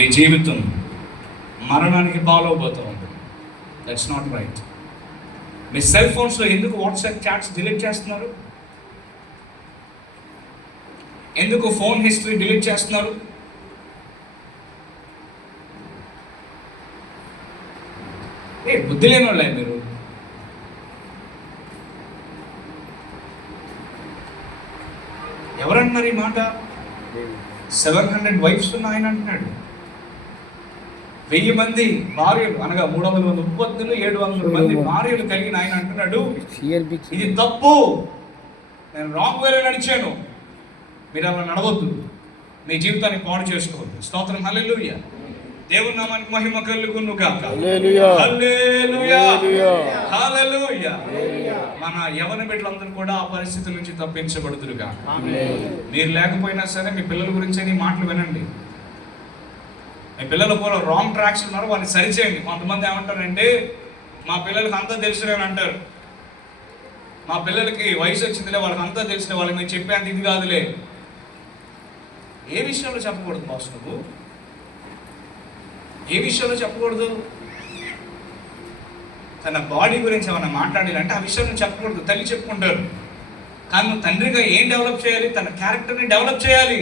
మీ జీవితం మరణానికి పాలవబోతూ ఉంటుంది. That's not right. Me cell ఫోన్స్లో ఎందుకు వాట్సాప్ చాట్స్ డిలీట్ చేస్తున్నారు? ఎందుకు ఫోన్ హిస్టరీ డిలీట్ చేస్తున్నారు? బుద్ధి లేని వాళ్ళే మీరు. ఎవరన్నారు ఈ మాట? 700 వైఫ్స్ ఉన్న ఆయన అంటున్నాడు. 1000 మంది భార్యలు అనగా 300 మంది ఉపపత్నులు, 700 మంది భార్యలు కలిగిన ఆయన అంటున్నాడు, ఇది తప్పు, నేను రాంగ్ వేలో నడిచాను, మీరు అలా నడవద్దు, మీ జీవితాన్ని పాడు చేసుకోవద్దు. స్తోత్రం. హల్లెలూయా. దేవుని నామానికి మహిమ కలుగును గాక. హల్లెలూయా, హల్లెలూయా, హల్లెలూయా. మన యవన బిడ్డలందరూ కూడా ఆ పరిస్థితి నుంచి తప్పించబడుదురుగా. మీరు లేకపోయినా సరే మీ పిల్లల గురించి నీ మాటలు వినండి. మీ పిల్లలు కూడా రాంగ్ ట్రాక్స్ ఉన్నారు, వాళ్ళని సరిచేయండి. కొంతమంది ఏమంటారంటే మా పిల్లలకి అంతా తెలుసులే అని అంటారు. మా పిల్లలకి వయసు వచ్చిందిలే, వాళ్ళకి అంతా తెలుసులే, వాళ్ళకి మేము చెప్పేంత ఇది కాదులే. ఏ విషయంలో చెప్పకూడదు బాస్? నువ్వు ఏ విషయంలో చెప్పకూడదు? తన బాడీ గురించి ఏమైనా మాట్లాడాలంటే ఆ విషయం నువ్వు చెప్పకూడదు. తల్లి చెప్పుకుంటారు. కానీ నువ్వు తండ్రిగా ఏం డెవలప్ చేయాలి? తన క్యారెక్టర్ని డెవలప్ చేయాలి.